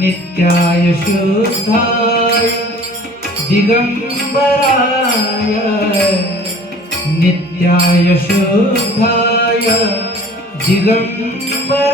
नित्याय शुद्धाय दिगम्बराय नित्याय शुद्धाय दिगम्बराय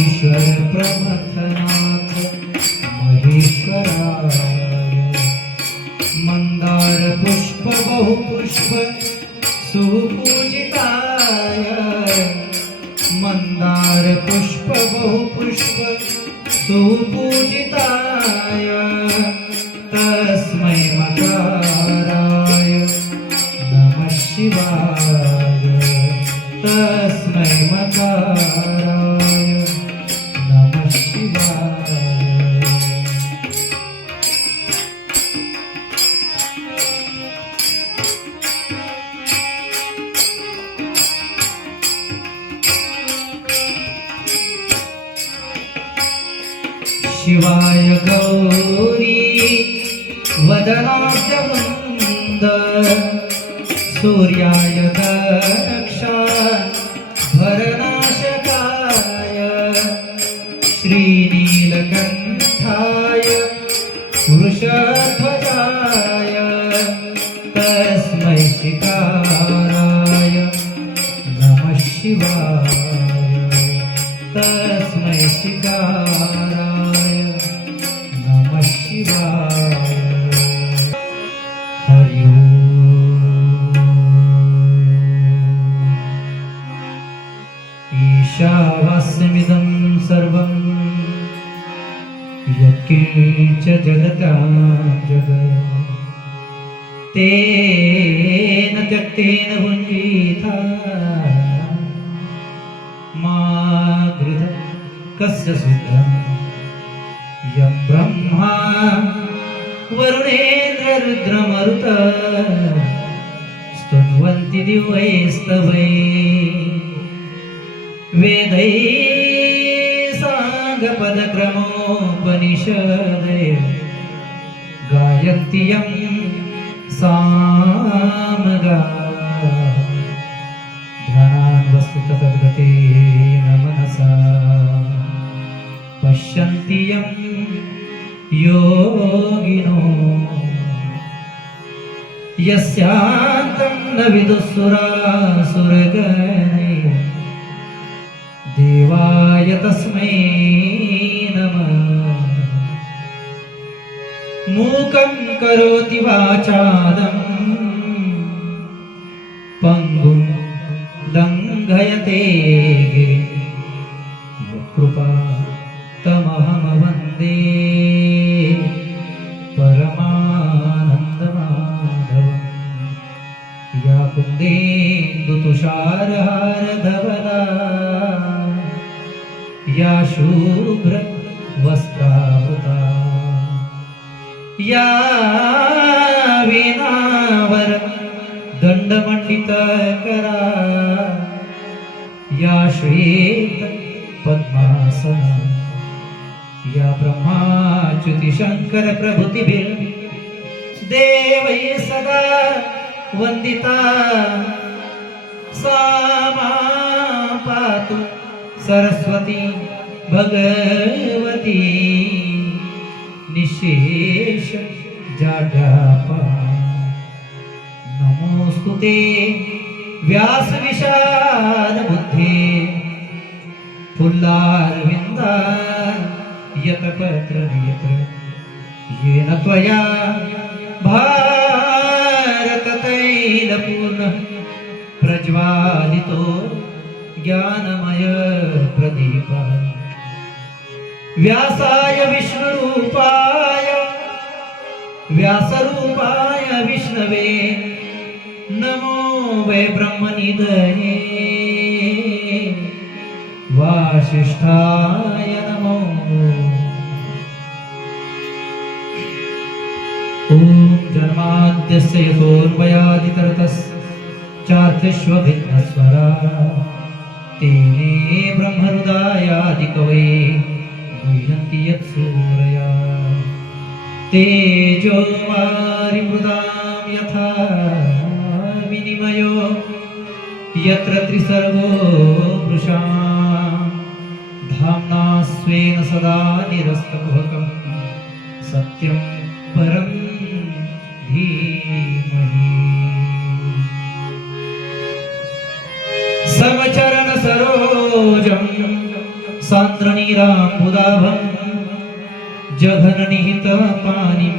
नन्दीश्वर प्रमथनाथ महेश्वराय सूर्याय दक्षा यत्किञ्च जगतां तेन त्यक्तेन भुञ्जीथा। मा कस्य सिद्धम् यं ब्रह्मा वरुणेन्द्ररुद्रमरुत स्तुन्वन्ति दिवैस्तवै। वेदै साङ्गपदक्रमोपनिषदे गायन्ति यं सामगा ध्यानान्वस्तुततद्गतेन मनसा पश्यन्ति यं योगिनो यस्यान्तं न विदुःसुरासुरगणै देवाय तस्मै मूकं करोति वाचादं पङ्गुं लङ्घयते। कृपा तमहमवन्दे। परमानन्दमा या कुन्देन्दुतुषारहारधवदा या शूभ्र या वीणावर करा. या श्वेत पद्मासना या ब्रह्माच्युतिशङ्कर प्रभृतिभिः देवै सदा वन्दिता. सामा पातु सरस्वती भगवती। निशेष जाड्यापा नमोऽस्तु ते व्यासविशालबुद्धे पुल्लारविन्दा यतपत्र यत्र येन त्वया भारततैलपूर्ण प्रज्वालितो ज्ञानमय प्रदीपः. व्यासाय विष्णुरूपाय व्यासरूपाय विष्णवे नमो वै ब्रह्मनिधये। वासिष्ठाय नमो। यतोर्वयादितरतश्चार्थेष्वभिघ्नस्वरा तेने ब्रह्महृदायादिकवये गुह्यन्ति यत्सूरया तेजो वारिमृदां यथा विनिमयो यत्र त्रिसर्गो वृषा धाम्ना स्वेन सदा निरस्तकुहकं सत्यं परं धीमहि। समचरण सरोजं सान्द्रणि जघननिहितपानि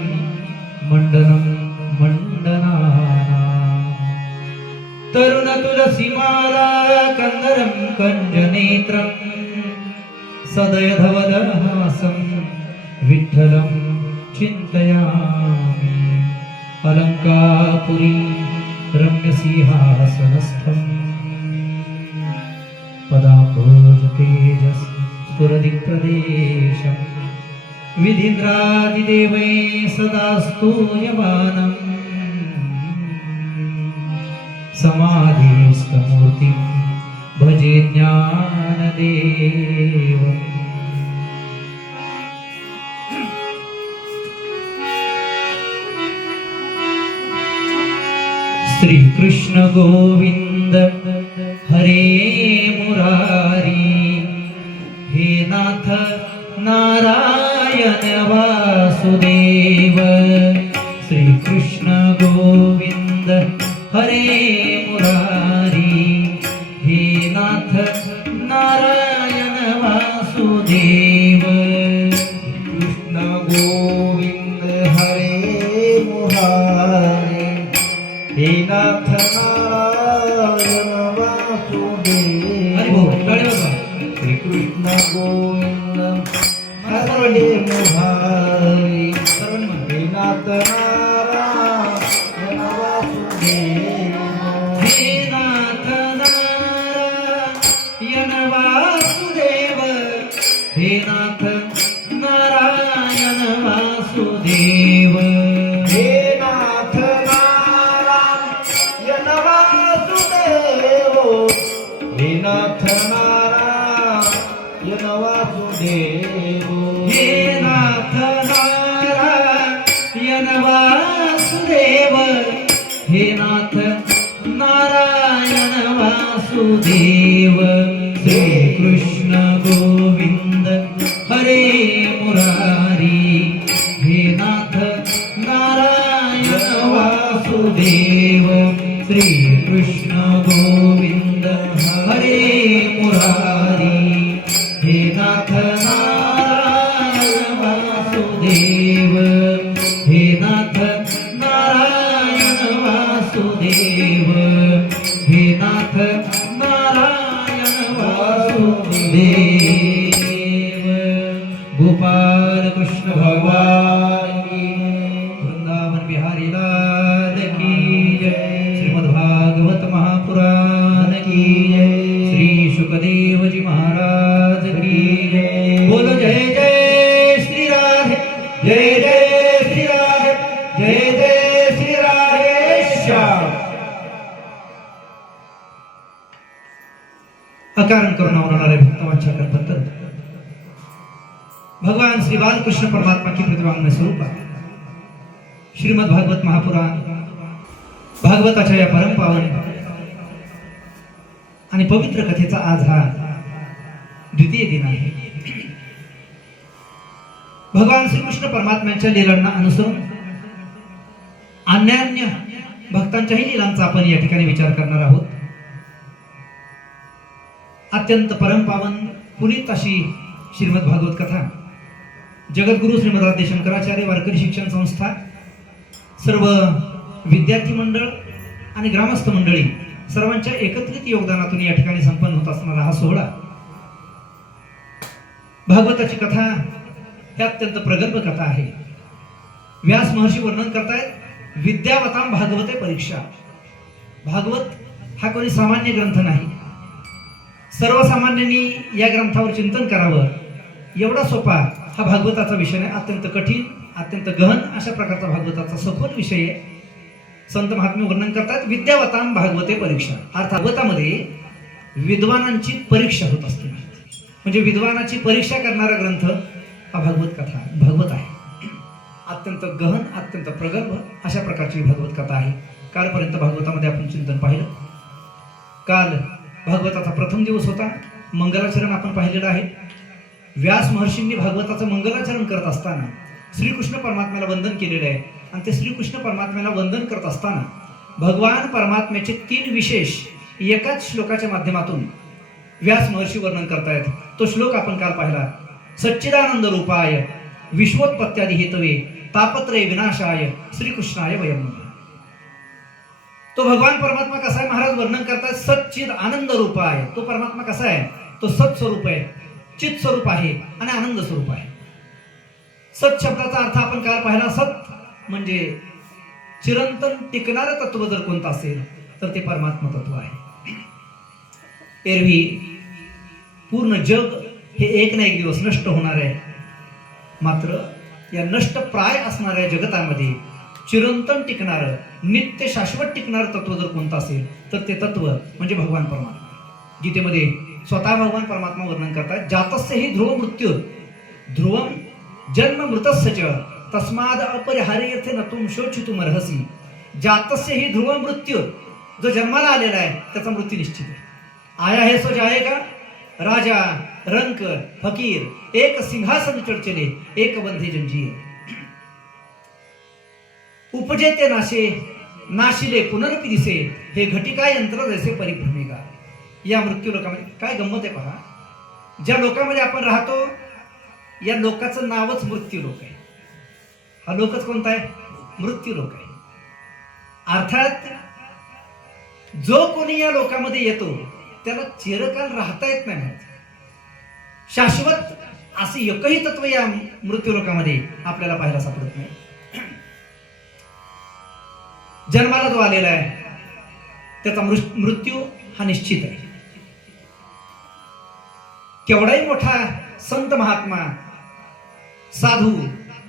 तरुणतुलसिमाराकन्नरं कञ्जनेत्रं सदयधवदहासं विठ्ठलं चिन्तयामि। अलङ्कापुरी रम्यसिंहासनस्थम्। पदा विधीन्द्रादिदेवै सदा स्तूयमानम् समाधिस्थमूर्तिं भजे ज्ञानदेवम् श्रीकृष्ण वासुदेव। वासुदेव श्री कृष्ण जय जय श्री राधे अकारण करून होणाऱ्या भक्तवांच्या करबद्दल भगवान श्री बालकृष्ण परमात्मा की प्रतिभांग स्वरूप आहे. श्रीमद भागवत महापुराण भागवताच्या या परमपावन आणि पवित्र कथेचा आज हा द्वितीय दिन आहे. भगवान श्रीकृष्ण परमात्म्यांच्या लीलांना अनुसरून अन्यान्य भक्तांच्याही लीलांचा आपण या ठिकाणी विचार करणार आहोत. अत्यंत परमपावन पुनीत अशी श्रीमद भागवत कथा. जगद्गुरु श्रीमद आद्य शंकराचार्य वारकरी शिक्षण संस्था सर्व विद्यार्थी मंडळ आणि ग्रामस्थ मंडळी सर्वांच्या एकत्रित योगदानातून या ठिकाणी संपन्न होत असणारा हा सोहळा. भागवताची कथा ही अत्यंत प्रगल्भ कथा आहे. व्यास महर्षी वर्णन करतायत विद्यावताम भागवते परीक्षा. भागवत हा कोणी सामान्य ग्रंथ नाही. सर्वसामान्यांनी या ग्रंथावर चिंतन करावं. एवढा सोपा हा भागवताचा विषय नाही. अत्यंत कठीण अत्यंत गहन अशा प्रकारचा भागवताचा सखोल विषय आहे संत महात्मे वर्णन करतात. विद्यावताम भागवते परीक्षा. अर्थात भागवतामध्ये विद्वानांची परीक्षा होत असते. म्हणजे विद्वानाची परीक्षा करणारा ग्रंथ हा भागवत कथा भागवत आहे. अत्यंत गहन अत्यंत प्रगल्भ अशा प्रकारची भागवत कथा आहे. कालपर्यंत भागवतामध्ये आपण चिंतन पाहिलं. काल भागवताचा प्रथम दिवस होता. मंगलाचरण आपण पाहिलेलं आहे. व्यास महर्षींनी भागवताचं मंगलाचरण करत असताना श्रीकृष्ण परमात्म्याला वंदन केलेलं आहे. आणि ते श्रीकृष्ण परमात्म्याला वंदन करत असताना भगवान परमात्म्याचे तीन विशेष एकाच श्लोकाच्या माध्यमातून व्यास महर्षी वर्णन करतायत. तो श्लोक आपण काल पाहिला. सच्चिदानंद रूपाय विश्वोत्पत्त्यादी हेतवे तापत्रय विनाशाय श्रीकृष्णाय वयम. तो भगवान परमात्मा कसा आहे? महाराज वर्णन करतात सच्चिद आनंद रूप आहे. तो परमात्मा कसा आहे? तो सत स्वरूप आहे चित स्वरूप आहे आणि आनंद स्वरूप आहे. सत शब्दाचा अर्थ आपण काय पाहिला सत म्हणजे चिरंतन टिकणारं तत्व जर कोणतं असेल तर ते परमात्मा तत्व आहे. एरवी पूर्ण जग हे एक ना एक दिवस नष्ट होणार आहे. मात्र या नष्ट प्राय असणाऱ्या जगतामध्ये चिरंतन टिकणारं नित्य शाश्वत टिकणारं तत्व जर कोणतं असेल तर ते तत्व म्हणजे भगवान परमात्मा. गीतेमध्ये स्वतः भगवान परमात्मा वर्णन करतात जातस्य ही ध्रुव मृत्यू ध्रुवम जन्म मृतस्य च तस्माद अपरिहार्यथे न तुम शोचितुम अर्हसी. जातस्य ही ध्रुव मृत्यू जो जन्माला आलेला आहे त्याचा मृत्यू निश्चित आहे. आया हे सो का? राजा रंक फकीर एक सिंहासन चर्चले एक बंधे जंजीर. उपजे ते नाशे नाशिले पुनरपी दिसे हे घटिका यंत्र जसे परिभ्रमिका या मृत्यू लोकांमध्ये काय गंमत आहे पहा. ज्या लोकांमध्ये आपण राहतो या लोकाचं नावच मृत्यू लोक आहे. हा लोकच कोणता आहे? मृत्यू लोक आहे. अर्थात जो कोणी या लोकांमध्ये येतो त्याला चिरकाल राहता येत नाही शाश्वत असे एकही तत्व या मृत्यू लोकामध्ये आपल्याला पाहायला सापडत नाही. जन्माला जो आलेला आहे त्याचा मृत्यू हा निश्चित आहे. केवढाही मोठा संत महात्मा साधू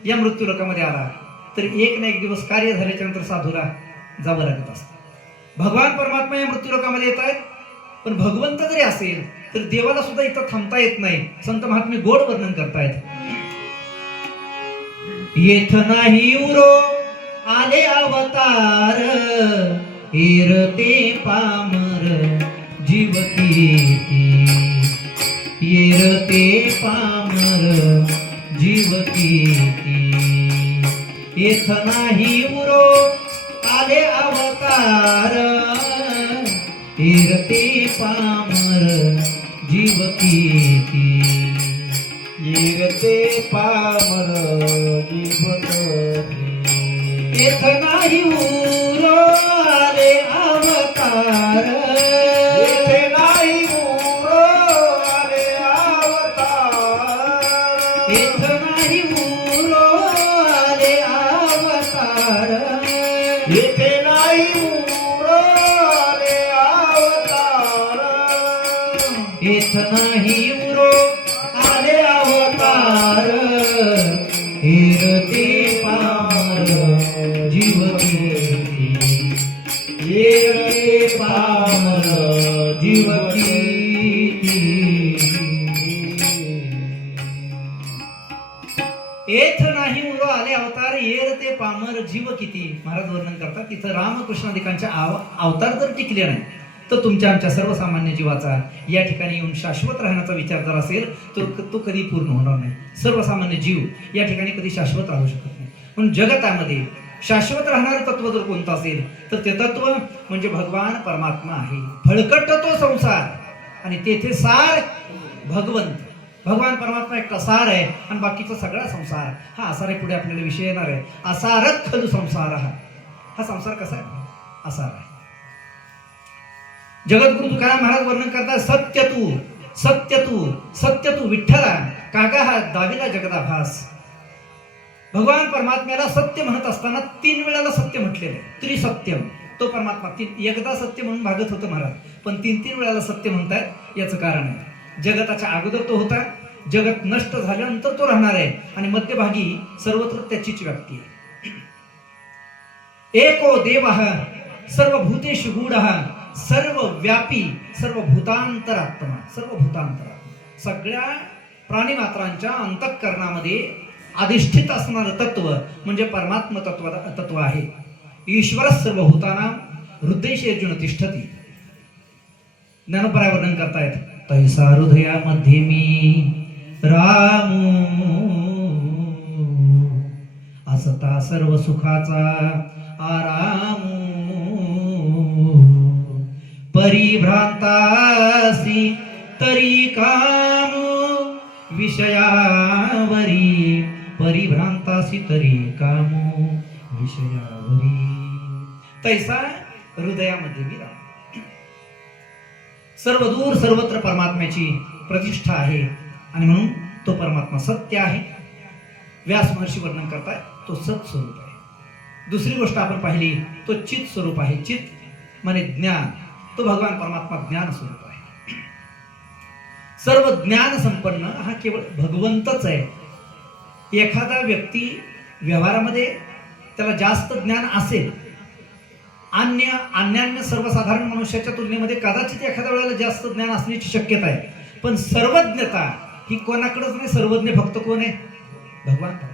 या मृत्यू लोकामध्ये आला तर एक ना एक दिवस कार्य झाल्याच्यानंतर साधूला जावं लागत असतं. भगवान परमात्मा या मृत्यू लोकामध्ये येत आहेत पण भगवंत जरी असेल तर देवाला सुद्धा इथं थांबता येत नाही. संत महात्मे गोड वर्णन करतायत. येथ नाही उरो आले अवतार हिरते पामर जीव येरते पामर जीव येथ नाही उरो आले अवतार हिरते पामर जीव किती येरते पामर जीवतरी. येथ नाही उरो टिकले नाही तर तुमच्या आमच्या सर्वसामान्य जीवाचा या ठिकाणी येऊन शाश्वत राहण्याचा विचार जर असेल तर तो कधी पूर्ण होणार नाही. सर्वसामान्य जीव या ठिकाणी कधी शाश्वत राहू शकत नाही. पण जगतामध्ये शाश्वत राहणारं तत्व जर कोणतं असेल तर ते तत्व म्हणजे भगवान परमात्मा आहे. फळकट तो संसार. आणि तेथे सार भगवंत. भगवान परमात्मा एक सार आहे आणि बाकीचा सगळा संसार. हा असार आहे पुढे आपल्याला विषय येणार आहे. असारच खलू संसार. हा हा संसार कसा आहे? असार आहे. जगद्गुरु तुकाराम महाराज वर्णन करतात सत्य तू सत्य तू सत्य तू विठ्ठला काका हा दाविला जगदाभास. भगवान परमात्म्याला सत्य म्हणत असताना तीन वेळाला सत्य म्हटलेलं आहे. त्रिसत्यम. तो परमात्मा तीन एकदा सत्य म्हणून भागत होतं महाराज. पण तीन तीन वेळाला सत्य म्हणतायत याचं कारण आहे. जगताच्या अगोदर तो होता जगत नष्ट झाल्यानंतर तो राहणार आहे. आणि मध्यभागी सर्वत्र त्याचीच व्याप्ती आहे. एको देव सर्व भूतेश गुढ सर्व व्यापी सर्व भूतांतरात्मा सर्व भूतांतरात्मा सगळ्या प्राणीमात्रांच्या अंतःकरणामध्ये अधिष्ठित असणारं तत्व म्हणजे परमात्म तत्व तत्व आहे. ईश्वर सर्व भूताना हृदयशी अर्जुन तिष्ठती. ज्ञानपराय वर्णन करतायत तैसा हृदयामध्ये मी रामू. असता सर्व सुखाचा आराम. परिभ्रांतासी तरी काम विषयावरी. परिभ्रांतासी तरी काम विषयावरी. तैसा हृदयामध्ये मी राम सर्व दूर सर्वत्र परमात्म्याची प्रतिष्ठा आहे आणि म्हणून तो परमात्मा सत्य आहे. व्यास महर्षी वर्णन करताय तो सत स्वरूप आहे. दुसरी गोष्ट आपण पाहिली तो चित स्वरूप आहे. चित म्हणजे ज्ञान. तो भगवान परमात्मा ज्ञान स्वरूप आहे. सर्व ज्ञान संपन्न हा केवळ भगवंतच आहे. एखादा व्यक्ती व्यवहारामध्ये त्याला जास्त ज्ञान असेल अन्य अन्यान्य सर्वसाधारण मनुष्याच्या तुलनेमध्ये कदाचित एखाद्या वेळेला जास्त ज्ञान असण्याची शक्यता आहे. पण सर्वज्ञता ही कोणाकडंच नाही सर्वज्ञ फक्त कोण आहे? भगवान परमात्मा.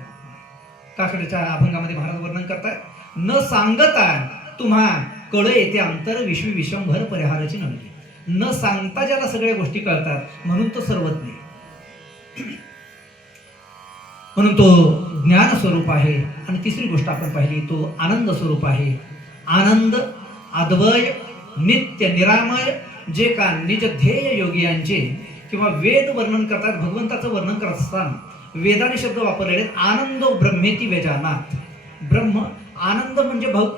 काकडीच्या अभंगामध्ये महाराज वर्णन करतात न सांगता तुम्हा कळ येते अंतर विश्वी विश्वंभर परिहाराची नव्हे न सांगता ज्याला सगळ्या गोष्टी कळतात म्हणून तो सर्वज्ञ म्हणून तो ज्ञान स्वरूप आहे. आणि तिसरी गोष्ट आपण पाहिली तो आनंद स्वरूप आहे. आनंद अद्वय नित्य निरामय जे का निज ध्येय योगियांचे किंवा वेद वर्णन करतात भगवंताचं वर्णन करत असताना वेदाने शब्द वापरलेले आनंद ब्रह्मेती वेजानात ब्रह्म आनंद म्हणजे भग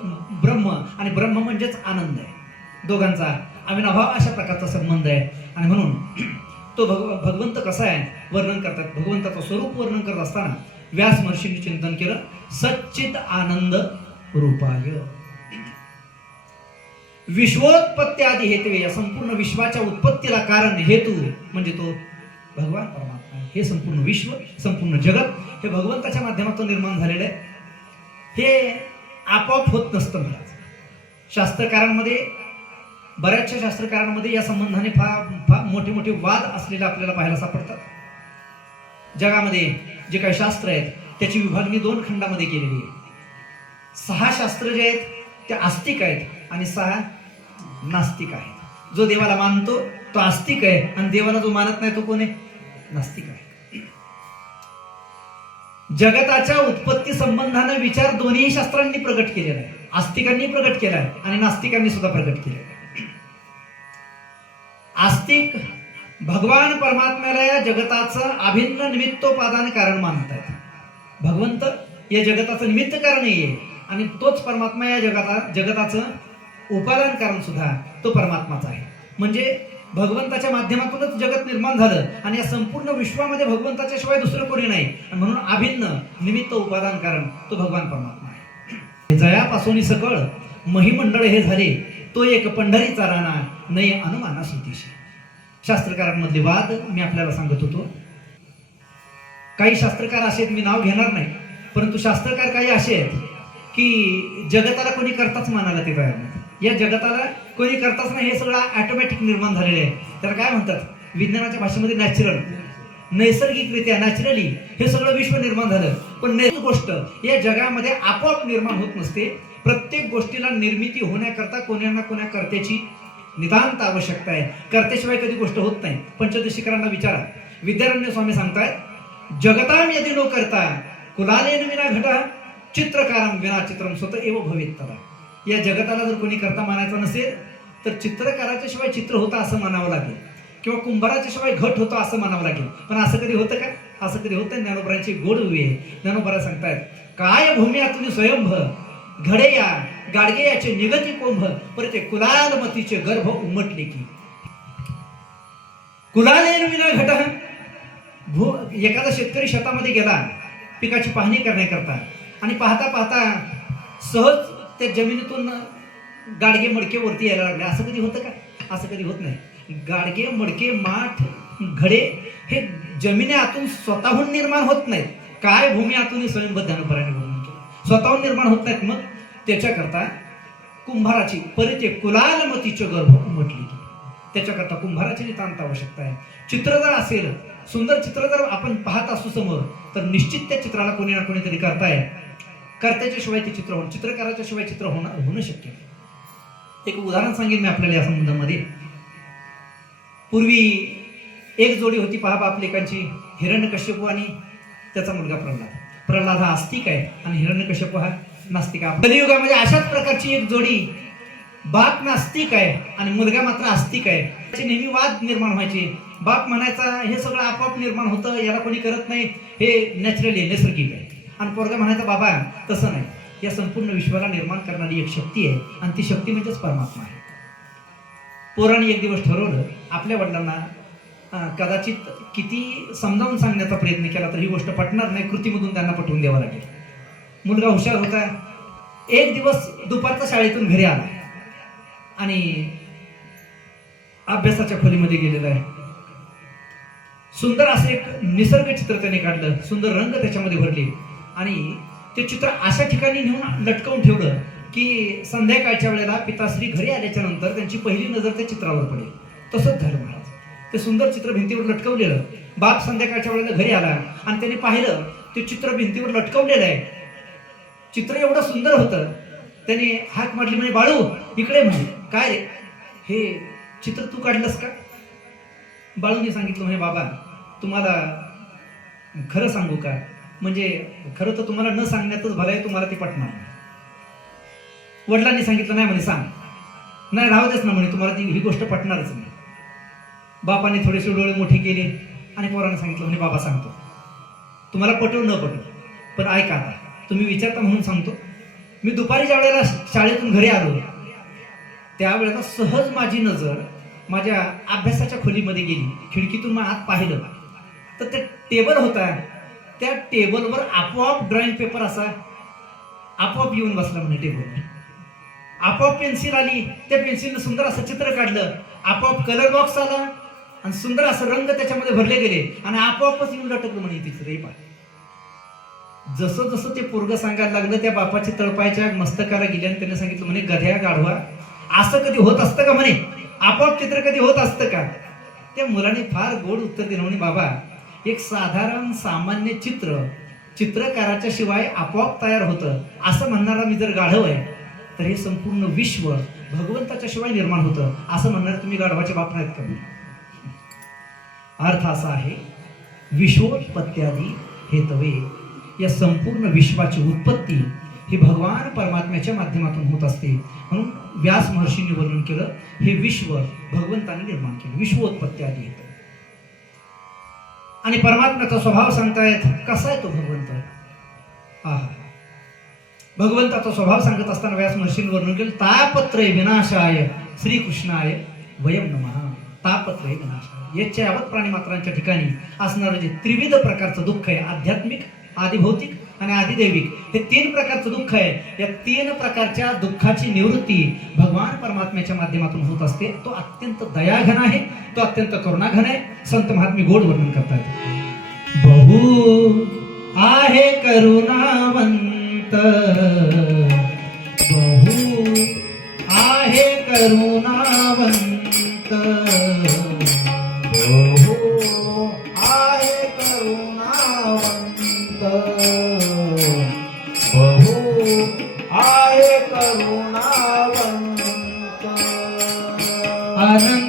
ब्रह्म आणि ब्रह्म म्हणजेच आनंद आहे. दोघांचा अविनाभाव अशा प्रकारचा संबंध आहे. आणि म्हणून तो भगव भगवंत कसा आहे वर्णन करतात. भगवंताचं स्वरूप वर्णन करत असताना व्यास महर्षींनी चिंतन केलं सच्चित आनंद रूपाय. विश्वोत्पत्ती आदी हेतवे या संपूर्ण विश्वाच्या उत्पत्तीला कारण हेतू म्हणजे तो भगवान परमात्मा हे संपूर्ण विश्व संपूर्ण जगत हे भगवंताच्या माध्यमातून निर्माण झालेलं आहे. हे आपोआप होत नसतं महाराज शास्त्रकारांमध्ये बऱ्याचशा शास्त्रकारांमध्ये या संबंधाने फार फार मोठे मोठे वाद असलेले आपल्याला पाहायला सापडतात. जगामध्ये जे काही शास्त्र आहेत त्याची विभागणी दोन खंडामध्ये केलेली आहे. सहा शास्त्र जे आहेत ते आस्तिक आहेत आणि सहा नास्तिक आहेत. जो देवाला मानतो तो आस्तिक आहे आणि देवाला जो मानत नाही तो कोण आहे? नास्तिक आहे. जगताच्या उत्पत्ती संबंधाने विचार दोन्ही शास्त्रांनी प्रकट केलेला आहे. आस्तिकांनी प्रकट केला आहे आणि नास्तिकांनी सुद्धा प्रकट केलेला आहे. आस्तिक भगवान परमात्म्याला या जगताचं अभिन्न निमित्तोपादान कारण मानतात भगवंत या जगताचं निमित्त कारण आहे आणि तोच परमात्मा या जगता जगताचं उपादान कारण सुद्धा तो परमात्माचा आहे. म्हणजे भगवंताच्या माध्यमातूनच जगत निर्माण झालं आणि या संपूर्ण विश्वामध्ये भगवंताच्या शिवाय दुसरं कोणी नाही. म्हणून अभिन्न निमित्त उपादान कारण तो भगवान परमात्मा आहे. जयापासून सकळ महिमंडळ हे झाले तो एक पंढरीचा राणा नये अनुमाना सुतीशी शास्त्रकारांमधले वाद मी आपल्याला सांगत होतो. काही शास्त्रकार असे आहेत मी नाव घेणार नाही. परंतु शास्त्रकार काही असे आहेत की जगताला कोणी करताच मानायला ते तयार नाही या जगताला कोणी करताच नाही हे सगळं ऑटोमॅटिक निर्माण झालेले आहे. त्याला काय म्हणतात? विज्ञानाच्या भाषेमध्ये नॅचरल नैसर्गिकरित्या नॅचरली हे सगळं विश्व निर्माण झालं. पण नैसर्गिक गोष्ट या जगामध्ये आपोआप निर्माण होत नसते. प्रत्येक गोष्टीला निर्मिती होण्याकरता कोण्या ना कोण्या कर्त्याची नितांत आवश्यकता आहे. कर्त्याशिवाय कधी गोष्ट होत नाही. पंचदशीकरांना विचारा. विद्यारण्य स्वामी सांगतायत जगताम यदि नो करता कुलालेन विना घटा चित्रकारम विना चित्रम स्वतः एव भवित तदा या जगताला जर कोणी करता मानायचं नसेल तर चित्रकाराच्या शिवाय चित्र होतं असं म्हणावं लागेल. किंवा कुंभाराच्या शिवाय घट होतो असं म्हणावं लागेल. पण असं कधी होतं का? असं कधी होतं? ज्ञानोबरांची गोड उभी आहे. ज्ञानोबरा सांगतायत काय भूमी आतून स्वयंभ घडे या गाडगे याचे निगती कुंभ परत ते कुलालमतीचे गर्भ उमटले की. कुलालेन विना घट भू एखादा शेतकरी शेतामध्ये गेला पिकाची पाहणी करण्याकरता आणि पाहता पाहता सहज त्या जमिनीतून गाडगे मडके वरती यायला लागले. असं कधी होतं का? असं कधी होत नाही. गाडगे मडके माठ घडे हे जमिनीतून स्वतःहून निर्माण होत नाहीत. काय भूमी आतून स्वयंबद्धानं पराने स्वतःहून निर्माण होत नाहीत. मग त्याच्याकरता कुंभाराची परिते कुलालमतीचे गर्भ उमटली त्याच्याकरता कुंभाराची नितांत आवश्यकता आहे. चित्र जर असेल सुंदर चित्र जर आपण पाहत असू समोर तर निश्चित त्या चित्राला कोणी ना कोणीतरी करताय. कर्त्याच्या शिवाय ते चित्र होणं चित्रकाराच्या शिवाय चित्र होणार होणं शक्य नाही. एक उदाहरण सांगेन मी आपल्याला या संबंधामध्ये. पूर्वी एक जोडी होती पहा बापलेकांची हिरण्यकश्यपू आणि त्याचा मुलगा प्रल्हाद. प्रल्हाद हा आस्तिक आहे आणि हिरण्यकश्यपू हा नास्तिक आहे. कलियुगामध्ये अशाच प्रकारची एक जोडी बाप नास्तिक आहे आणि मुलगा मात्र आस्तिक आहे. त्याचे नेहमी वाद निर्माण व्हायचे. बाप म्हणायचा हे सगळं आपोआप निर्माण होतं याला कोणी करत नाही. हे नॅचरली नैसर्गिक आहे. आणि पोरगा म्हणायचा बाबा तसं नाही. या संपूर्ण विश्वाला निर्माण करणारी एक शक्ती आहे आणि ती शक्ती म्हणजेच परमात्मा आहे. पोराने एक दिवस ठरवलं आपल्या वडिलांना कदाचित किती समजावून सांगण्याचा प्रयत्न केला तर ही गोष्ट पटणार नाही कृतीमधून त्यांना पटवून द्यावं लागेल. मुलगा हुशार होता. एक दिवस दुपारचा शाळेतून घरी आला आणि अभ्यासाच्या खोलीमध्ये गेलेला आहे. सुंदर असं एक निसर्ग चित्र त्याने काढलं. सुंदर रंग त्याच्यामध्ये भरले. आणि ते चित्र अशा ठिकाणी नेऊन लटकवून ठेवलं की संध्याकाळच्या वेळेला पिताश्री घरी आल्याच्यानंतर त्यांची पहिली नजर त्या चित्रावर पडेल. तसंच झालं महाराज. ते सुंदर चित्र भिंतीवर लटकवलेलं. बाप संध्याकाळच्या वेळेला घरी आला आणि त्याने पाहिलं ते चित्र भिंतीवर लटकवलेलं आहे. चित्र एवढं सुंदर होतं. त्याने हाक मारली म्हणे बाळू इकडे म्हणे. काय रे? हे चित्र तू काढलंस का? बाळूने सांगितलं म्हणे बाबा तुम्हाला खरं सांगू का? म्हणजे खरं तर तुम्हाला न सांगण्यातच भलं आहे तुम्हाला ते पटणार नाही. वडिलांनी सांगितलं नाही म्हणे सांग. नाही राहू देच ना म्हणे तुम्हाला ती ही गोष्ट पटणारच नाही. बापाने थोडेसे डोळे मोठे केले आणि पोराने सांगितलं म्हणे बाबा सांगतो. तुम्हाला पटवू न पटवू पण ऐका आता तुम्ही विचारता म्हणून सांगतो. मी दुपारी ज्या वेळेला शाळेतून घरी आलो त्यावेळेला सहज माझी नजर माझ्या अभ्यासाच्या खोलीमध्ये गेली. खिडकीतून मग आत पाहिलं. तर ते टेबल होता. त्या टेबलवर आपोआप ड्रॉइंग पेपर असा आपोआप येऊन बसला म्हणे टेबल आपोआप पेन्सिल आली त्या पेन्सिलनं सुंदर असं चित्र काढलं आपोआप कलर बॉक्स आला आणि सुंदर असं रंग त्याच्यामध्ये भरले गेले आणि आपोआपच येऊन लटकलं म्हणे तिचं रे पा जसं जसं ते पोरग सांगायला लागलं त्या बापाची तळपायच्या मस्तकाला गेल्याने त्याने सांगितलं म्हणे गध्या गाढवा असं कधी होत असतं का म्हणे? आपोआप चित्र कधी होत असतं का? त्या मुलाने फार गोड उत्तर दिलं म्हणे बाबा एक साधारण सामान्य चित्र चित्रकाराच्या शिवाय आपोआप तयार होतं असं म्हणणारा मी जर गाढव आहे तर हे संपूर्ण विश्व भगवंताच्या शिवाय निर्माण होतं असं म्हणणार तुम्ही गाढवाच्या बाप नाहीत का? अर्थ असा आहे विश्वोत्पत्त्यादी हे तवे या संपूर्ण विश्वाची उत्पत्ती ही भगवान परमात्म्याच्या माध्यमातून होत असते. म्हणून व्यास महर्षीने वर्णन केलं हे विश्व भगवंताने निर्माण केलं विश्वोत्पत्ती आधी येतं आणि परमात्म्याचा स्वभाव सांगतायत कसा आहे तो भगवंत? आहा. भगवंताचा स्वभाव सांगत असताना व्यास महर्षींनी वर्णन केलं तापत्रय विनाशाय श्रीकृष्णाय वयम नमः. तापत्रय विनाशाय. याच्या यावत प्राणीमात्रांच्या ठिकाणी असणारं जे त्रिविध प्रकारचं दुःख आहे आध्यात्मिक आदिभौतिक आणि आदिदैविक हे तीन प्रकारचं दुःख आहे. या तीन प्रकारच्या दुःखाची निवृत्ती भगवान परमात्म्याच्या माध्यमातून होत असते. तो अत्यंत दयाघन आहे. तो अत्यंत करुणाघन आहे. संत महात्मे गोड वर्णन करतात. बहु आहे करुणावंत. बहु आहे करुणावंत. बहु आहे करुणावंत. अनंत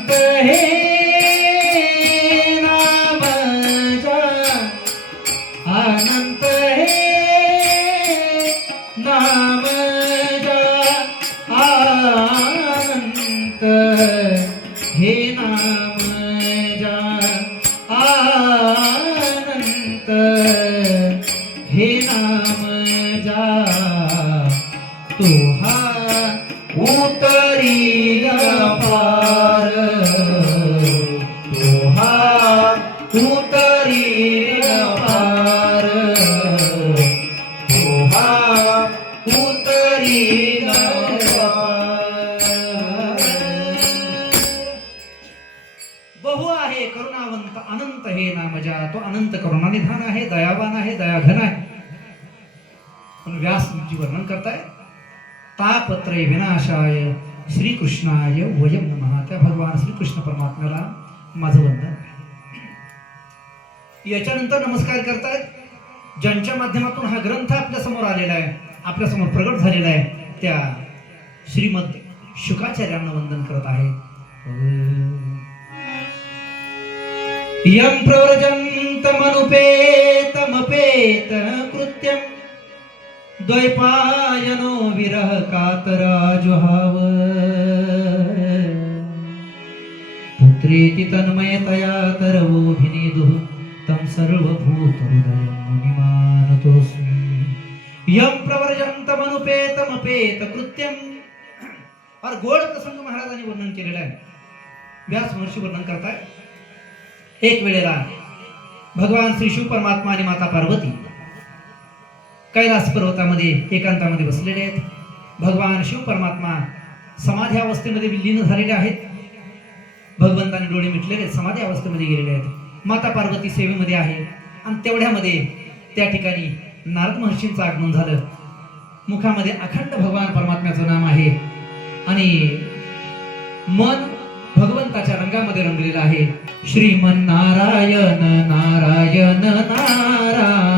आहे करुणावंत अनंत हे नामजा तो अनंत करुणानिधान आहे दयावान आहे दयाघन आहे. पण व्यासजी वर्णन करताय. तापत्रय विनाशाय श्रीकृष्णाय वयम नमः. त्या भगवान श्रीकृष्ण परमात्म्याला माझं वंदन. आहे. याच्यानंतर नमस्कार करतायत. ज्यांच्या माध्यमातून हा ग्रंथ आपल्यासमोर आलेला आहे आपल्यासमोर प्रगट झालेला आहे त्या श्रीमद शुकाचार्यांना वंदन करत आहेत. यं प्रव्रजन्तमनुपेतमपेत कृत्यं द्वैपायनो विरह कातराजुहाव। पुत्रेति तन्मयतया तरवोभिनेदुः तं सर्वभूतहृदयं मुनिमानतोऽस्मि। यं प्रव्रजन्तमनुपेतमपेत कृत्यं। और गोड प्रसंग महाराजांनी वर्णन केलेलं आहे. व्यास महर्षी वर्णन करताय एक वेळेला भगवान श्री शिव परमात्मा आणि माता पार्वती कैलास पर्वतामध्ये एकांतामध्ये बसलेले आहेत. भगवान शिव परमात्मा समाधी अवस्थेमध्ये विलीन झालेले आहेत. भगवंताने डोळे मिटलेले आहेत, समाधी अवस्थेमध्ये गेलेले आहेत. माता पार्वती सेवेमध्ये आहे. आणि तेवढ्यामध्ये त्या ठिकाणी नारद महर्षींचं आगमन झालं. मुखामध्ये अखंड भगवान परमात्म्याचं नाम आहे. आणि मन भगवंताच्या रंगामध्ये रंगलेलं आहे. श्रीमन्नारायण नारायण नारायण